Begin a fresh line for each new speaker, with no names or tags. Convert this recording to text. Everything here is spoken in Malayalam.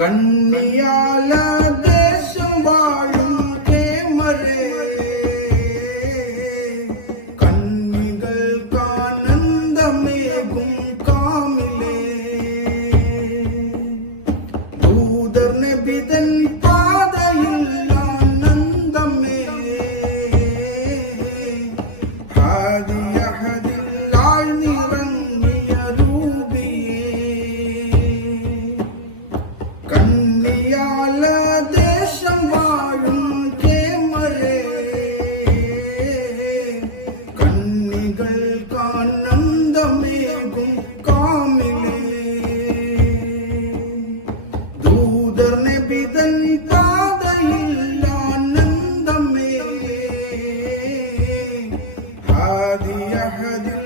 കണ്ണിയാല ദേശം വാഴും കേമരേ. കണ്ണികൾക്കാനന്ദമേകും കാമിലേ. ഭൂതർ നബിതൻ കണ്ണിയാല ദേശം വാഴും കേമരേ. കണ്ണികൾ കാനന്ദമേകും കാമിലേ. ദൂതർനെ പിതൻ പാതയില്ല ആനന്ദമേ ഹാദിയ ഹദിയ